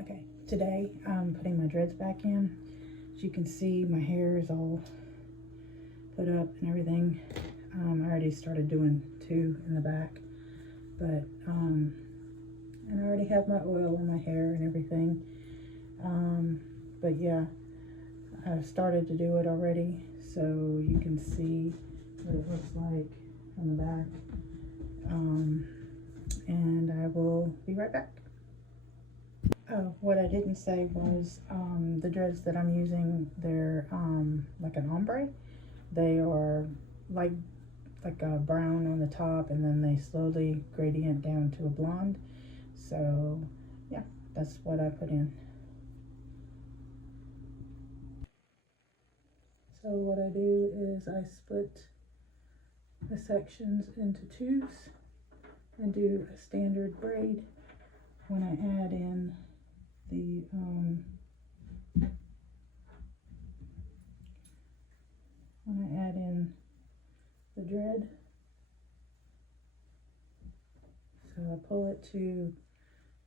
Okay, today I'm putting my dreads back in. As you can see, my hair is all put up and everything. I already started doing 2 in the back, but and I already have my oil on my hair and everything. But yeah, I've started to do it already, so you can see what it looks like from the back. And I will be right back. Oh, what I didn't say was the dreads that I'm using, they're like an ombre. They are like a brown on the top, and then they slowly gradient down to a blonde. So yeah, that's what I put in. So what I do is I split the sections into 2s and do a standard braid when I add in the dread. So I pull it to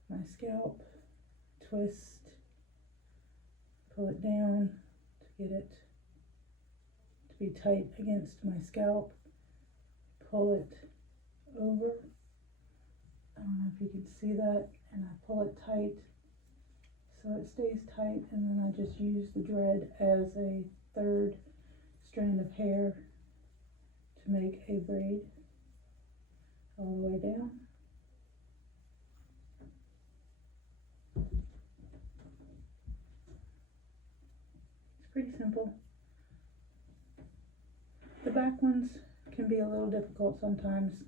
my scalp, twist, pull it down to get it to be tight against my scalp, pull it over. I don't know if you can see that, and I pull it tight so it stays tight, and then I just use the dread as a 3rd strand of hair to make a braid all the way down. It's pretty simple. The back ones can be a little difficult sometimes,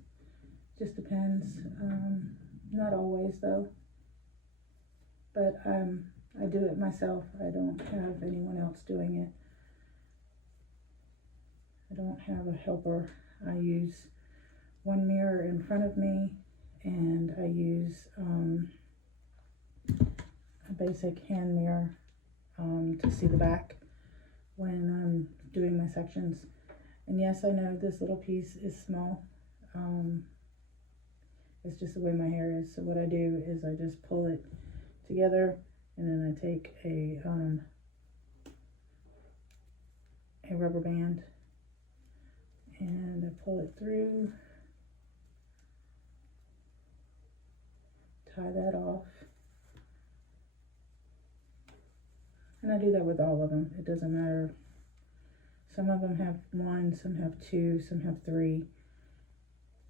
just depends. Not always though, but I do it myself. I don't have anyone else doing it. I don't have a helper. I use one mirror in front of me, and I use a basic hand mirror to see the back when I'm doing my sections. And yes, I know this little piece is small. It's just the way my hair is. So what I do is I just pull it together, and then I take a rubber band and I pull it through, tie that off, and I do that with all of them. It doesn't matter. Some of them have 1, some have 2, some have 3.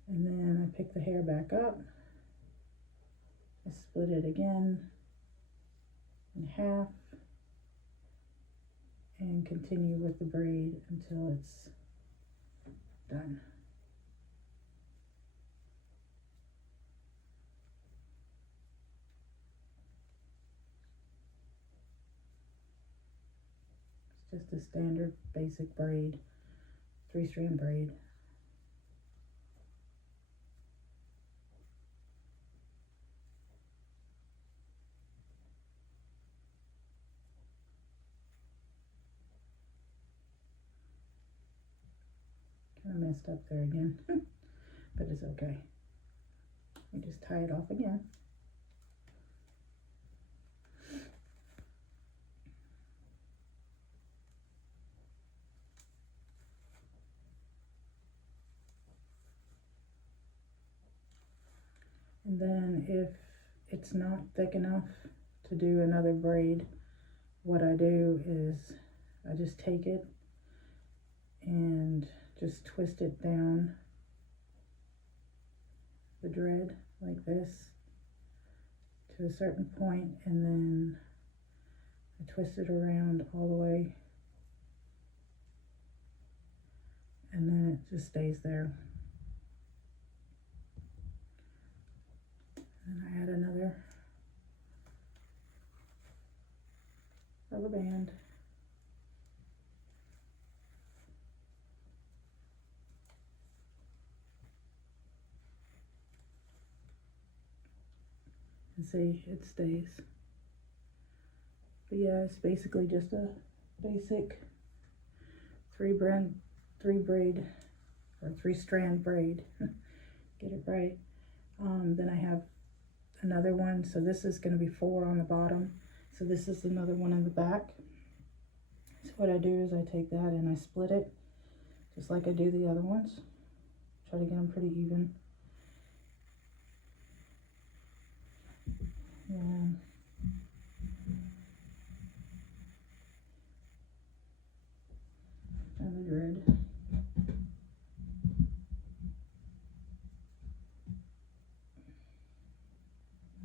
And then I pick the hair back up, I split it again in half, and continue with the braid until it's done. It's just a standard basic braid, 3-strand braid. Kind of messed up there again, but it's okay. I just tie it off again. And then if it's not thick enough to do another braid, what I do is I just take it and just twist it down the dread like this to a certain point, and then I twist it around all the way, and then it just stays there. And I add another rubber band. And see, it stays. But yeah, it's basically just a basic 3-strand braid. Get it right. Then I have another one. So this is going to be 4 on the bottom. So this is another one in the back. So what I do is I take that and I split it just like I do the other ones. Try to get them pretty even. And the dread.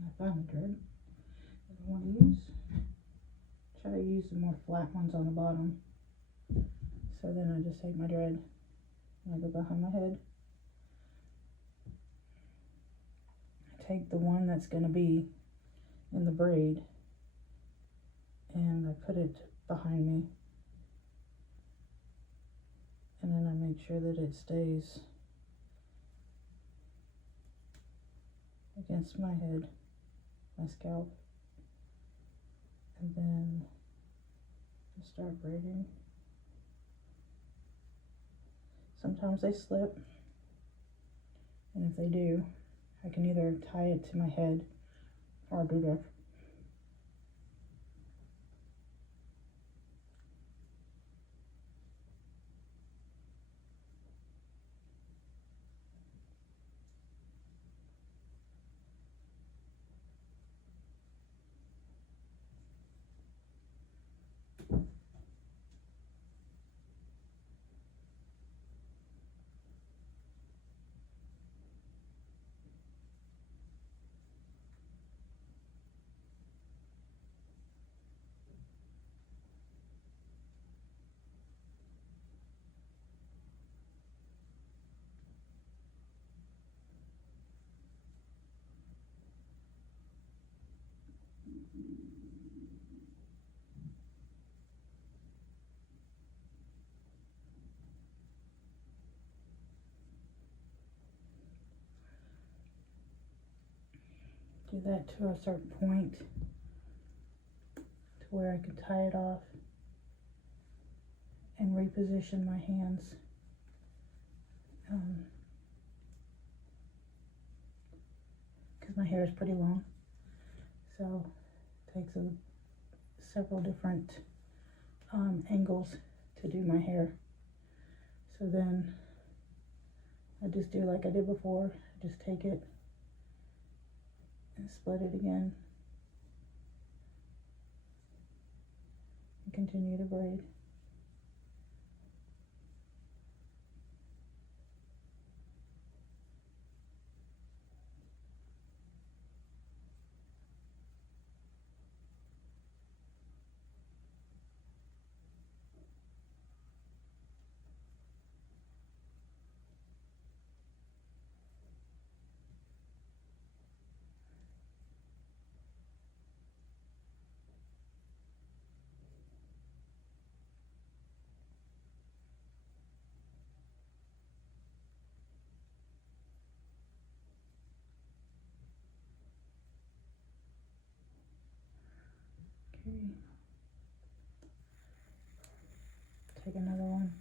I found the dread that I want to use. Try to use the more flat ones on the bottom. So then I just take my dread and I go behind my head. I take the one that's going to be in the braid and I put it behind me. And then I make sure that it stays against my head, my scalp. And then I start braiding. Sometimes they slip, and if they do, I can either tie it to my head or do that. Do that to a certain point to where I can tie it off and reposition my hands. Because my hair is pretty long, so it takes several different angles to do my hair. So then I just do like I did before. I just take it and split it again and continue to braid. Okay. Take another one.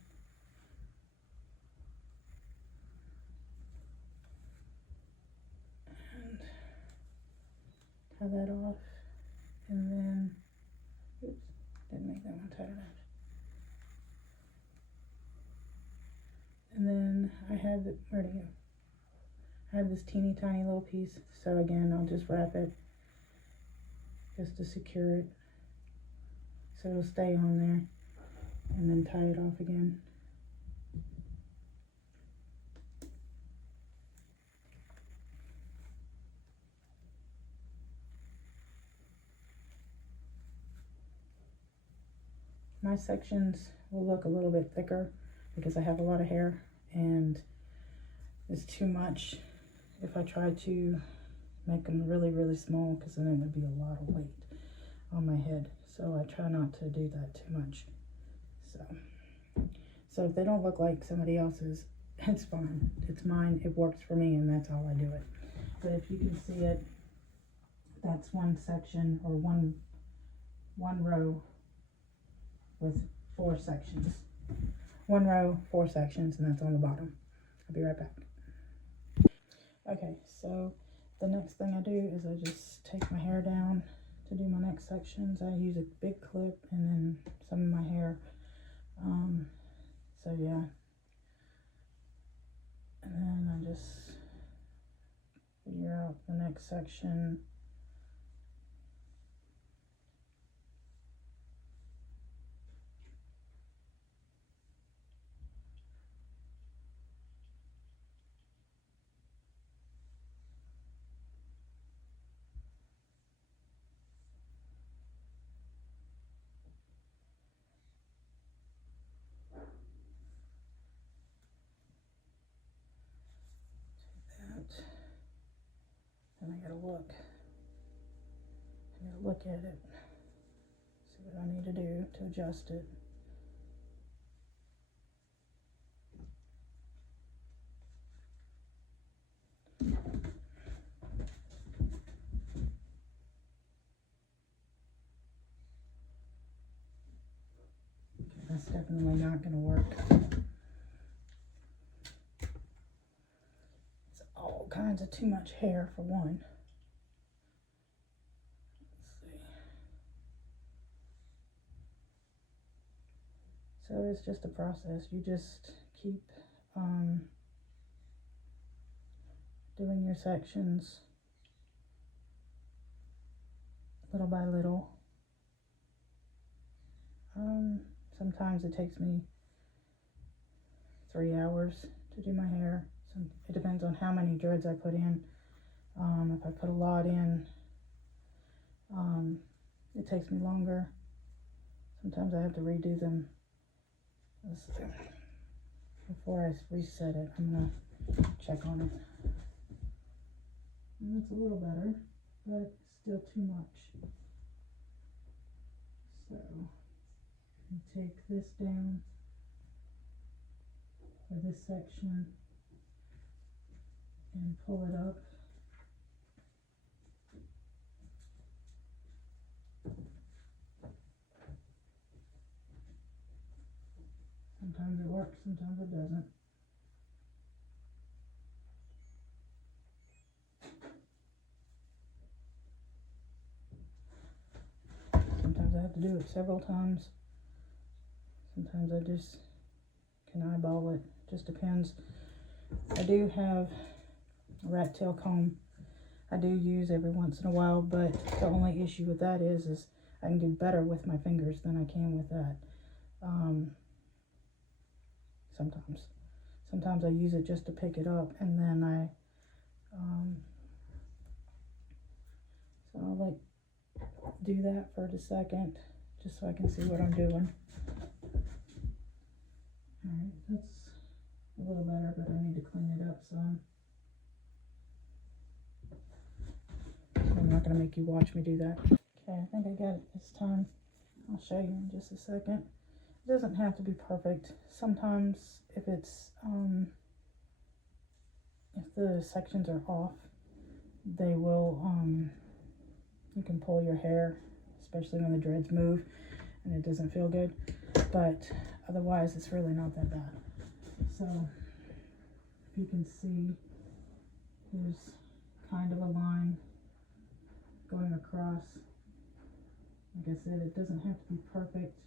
And tie that off. And then, oops, didn't make that one tight enough. And then I have the, where'd it go? I have this teeny tiny little piece. So again, I'll just wrap it just to secure it. So it'll stay on there. And then tie it off again. My sections will look a little bit thicker because I have a lot of hair and it's too much if I try to make them really, really small, because then it would be a lot of weight on my head. So I try not to do that too much. So if they don't look like somebody else's, it's fine. It's mine. It works for me, and that's how I do it. But if you can see it, that's one section, or one row with 4 sections. 1 row, 4 sections, and that's on the bottom. I'll be right back. Okay, so the next thing I do is I just take my hair down to do my next sections. I use a big clip and then some of my hair. So yeah. And then I just figure out the next section. And I gotta look. I gotta look at it. See what I need to do to adjust it. That's definitely not gonna work. It's all kinds of too much hair for one. So it's just a process. You just keep doing your sections little by little. Sometimes it takes me 3 hours to do my hair. It depends on how many dreads I put in. If I put a lot in, it takes me longer. Sometimes I have to redo them. Before I reset it, I'm gonna check on it. And it's a little better, but still too much. So, take this down for this section and pull it up. Sometimes it works, sometimes it doesn't. Sometimes I have to do it several times. Sometimes I just can eyeball it. Just depends. I do have a rat tail comb I do use every once in a while, but the only issue with that is I can do better with my fingers than I can with that. Sometimes I use it just to pick it up, and then so I'll like do that for a second just so I can see what I'm doing. Alright, that's a little better, but I need to clean it up some. I'm not going to make you watch me do that. Okay, I think I got it this time. I'll show you in just a second. It doesn't have to be perfect. Sometimes if it's if the sections are off, they will you can pull your hair, especially when the dreads move and it doesn't feel good, but otherwise it's really not that bad. So if you can see, there's kind of a line going across. Like I said, it doesn't have to be perfect.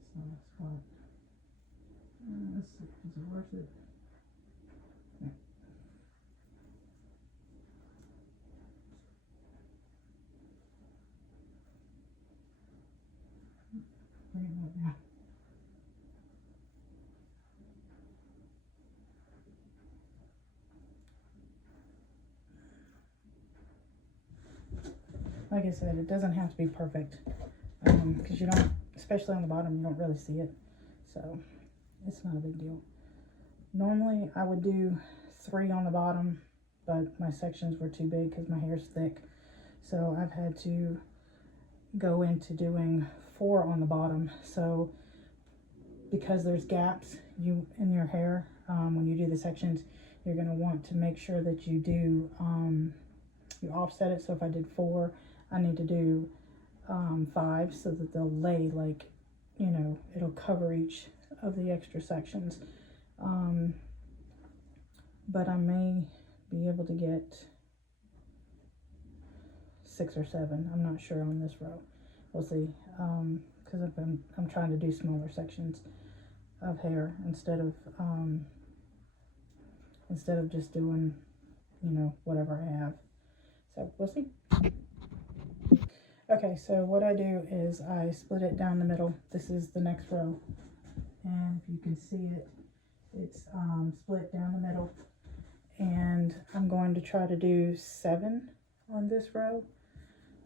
It's not a spot. Is it worth it? Yeah. Bring it right now. Like I said, it doesn't have to be perfect, because you don't, especially on the bottom, you don't really see it, so it's not a big deal. Normally I would do 3 on the bottom, but my sections were too big because my hair's thick, so I've had to go into doing 4 on the bottom. So because there's gaps in your hair, when you do the sections, you're going to want to make sure that you do you offset it. So if I did 4, I need to do 5 so that they'll lay, like, you know, it'll cover each of the extra sections. But I may be able to get 6 or 7. I'm not sure on this row. We'll see, because I'm trying to do smaller sections of hair instead of just doing, you know, whatever I have. So we'll see. Okay, so what I do is I split it down the middle. This is the next row, and if you can see it, it's split down the middle, and I'm going to try to do 7 on this row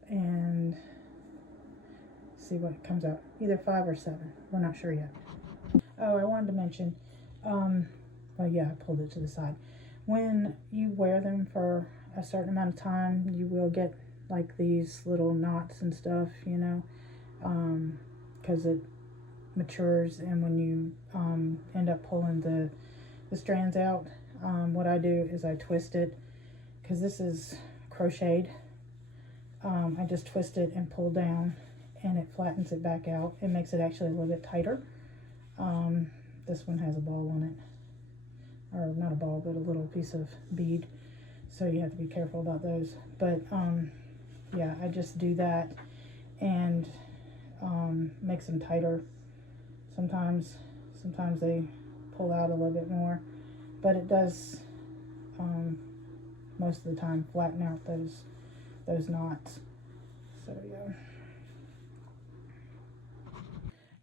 and see what comes out. Either 5 or 7. We're not sure yet. Oh, I wanted to mention, well, yeah, I pulled it to the side. When you wear them for a certain amount of time, you will get like these little knots and stuff, you know, because it matures, and when you end up pulling the strands out, what I do is I twist it, because this is crocheted. I just twist it and pull down, and it flattens it back out. It makes it actually a little bit tighter. This one has a ball on it, or not a ball, but a little piece of bead, so you have to be careful about those. But yeah, I just do that and makes them tighter. Sometimes they pull out a little bit more, but it does most of the time flatten out those knots. So yeah.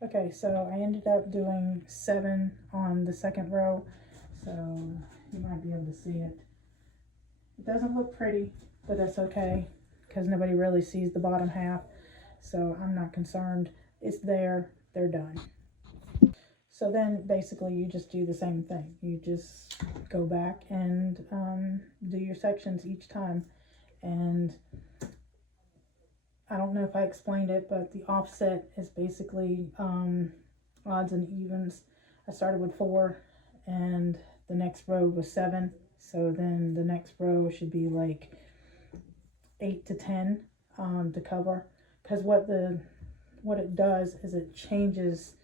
Okay, so I ended up doing 7 on the second row, so you might be able to see it. It doesn't look pretty, but that's okay, because nobody really sees the bottom half, so I'm not concerned. It's there, they're done. So then basically you just do the same thing. You just go back and do your sections each time. And I don't know if I explained it, but the offset is basically odds and evens. I started with 4, and the next row was 7. So then the next row should be like 8 to 10 to cover. Because what it does is it changes,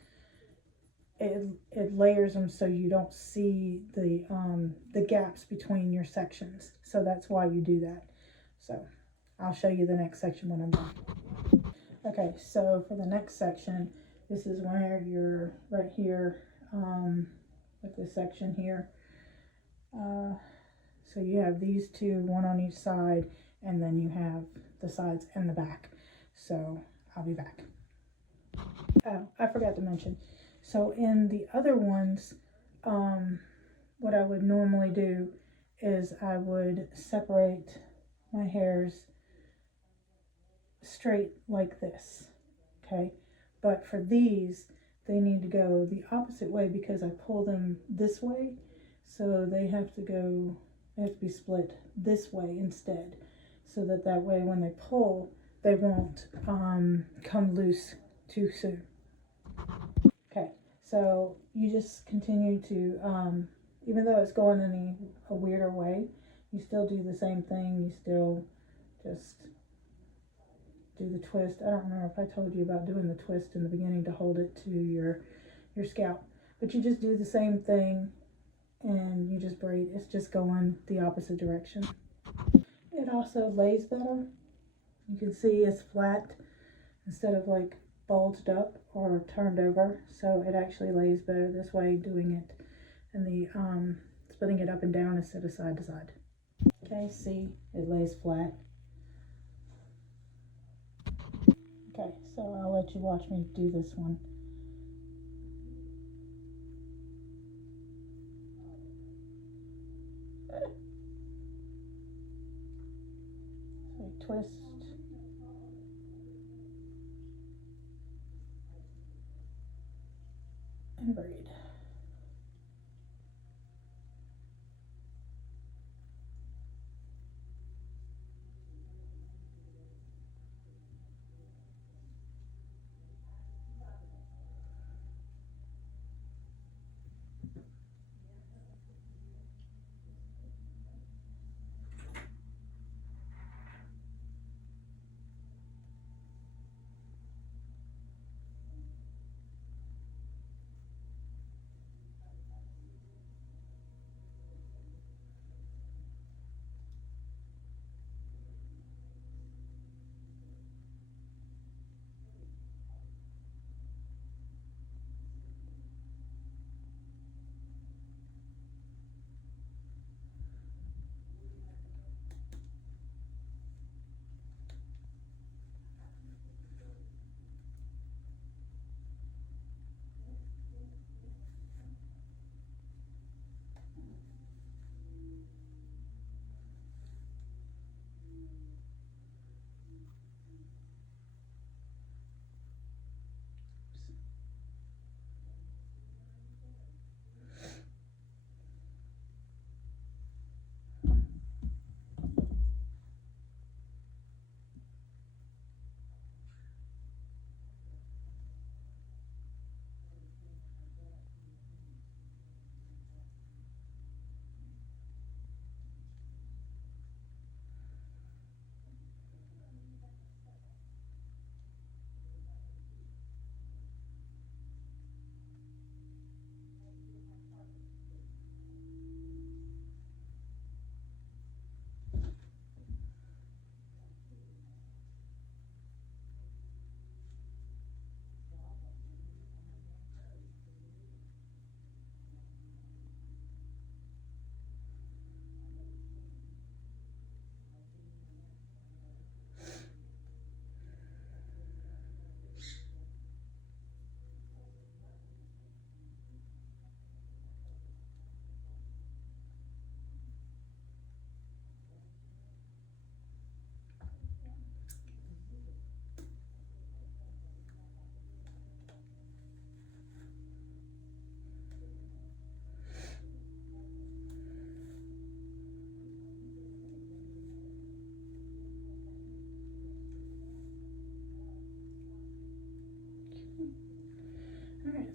it layers them so you don't see the gaps between your sections. So that's why you do that. So I'll show you the next section when I'm done. Okay, so for the next section, this is where you're right here with this section here. So you have these two, one on each side, and then you have the sides and the back. So I'll be back. Oh, I forgot to mention. So in the other ones, what I would normally do is I would separate my hairs straight like this, okay? But for these, they need to go the opposite way because I pull them this way, so they have to be split this way instead, so that way when they pull, they won't come loose too soon. Okay, so you just continue to, even though it's going in a weirder way, you still do the same thing. You still just do the twist. I don't know if I told you about doing the twist in the beginning to hold it to your scalp, but you just do the same thing and you just braid. It's just going the opposite direction. It also lays better. You can see it's flat instead of like bulged up or turned over, so it actually lays better this way, doing it and the splitting it up and down instead of side to side. Okay, see, it lays flat. Okay, so I'll let you watch me do this one. So twist. And braid.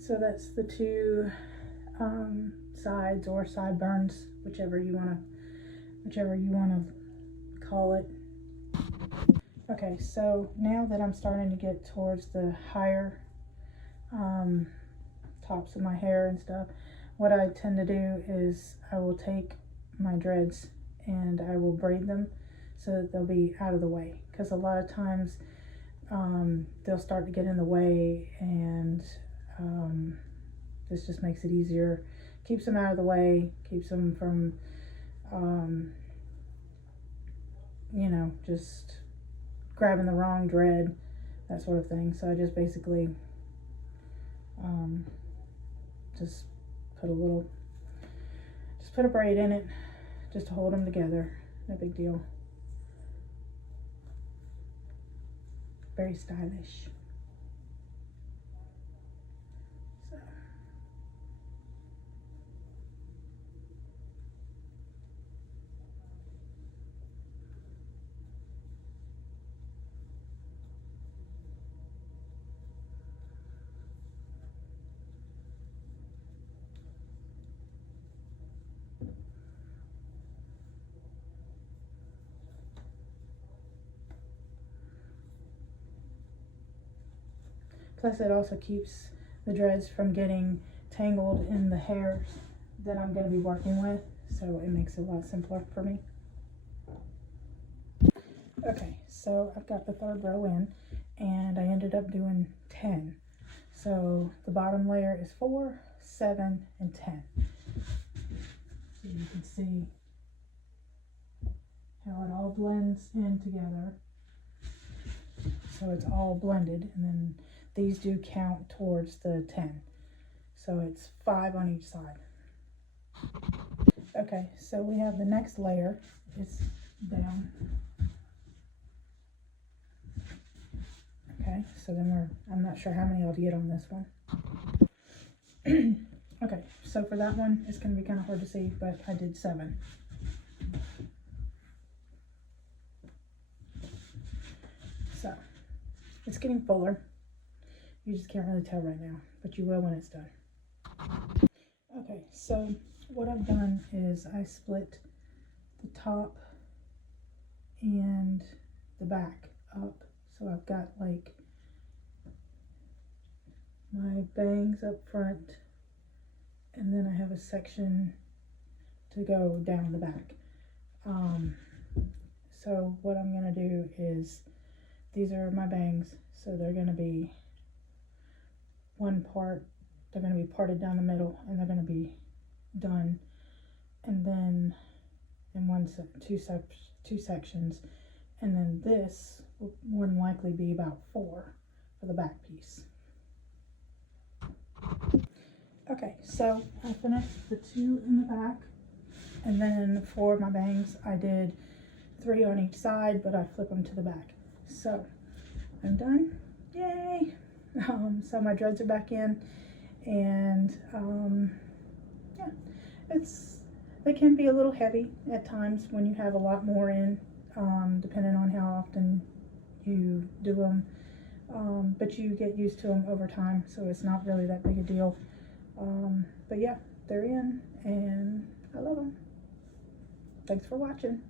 So that's the two sides or sideburns, whichever you want to call it. Okay, so now that I'm starting to get towards the higher tops of my hair and stuff, what I tend to do is I will take my dreads and I will braid them so that they'll be out of the way, because a lot of times they'll start to get in the way, and this just makes it easier, keeps them out of the way, keeps them from you know, just grabbing the wrong dread, that sort of thing. So I just basically just put a braid in it just to hold them together. No big deal. Very stylish. So. Plus it also keeps the dreads from getting tangled in the hairs that I'm going to be working with, so it makes it a lot simpler for me. Okay, so I've got the third row in, and I ended up doing 10. So the bottom layer is 4, 7, and 10. So you can see how it all blends in together. So it's all blended, and then these do count towards the 10. So it's 5 on each side. Okay, so we have the next layer. It's down. Okay, so then I'm not sure how many I'll get on this one. Okay, so for that one, it's going to be kind of hard to see, but I did 7. So, it's getting fuller. You just can't really tell right now, but you will when it's done. Okay, so what I've done is I split the top and the back up. So I've got like my bangs up front, and then I have a section to go down the back. So what I'm gonna do is, these are my bangs, so they're gonna be one part, they're gonna be parted down the middle, and they're gonna be done, and then in two sections, and then this will more than likely be about 4 for the back piece. Okay, so I finished the 2 in the back, and then for my bangs I did 3 on each side, but I flip them to the back. So I'm done. Yay! So my dreads are back in, and yeah, they can be a little heavy at times when you have a lot more in, depending on how often you do them, but you get used to them over time, so it's not really that big a deal. But yeah, they're in, and I love them. Thanks for watching.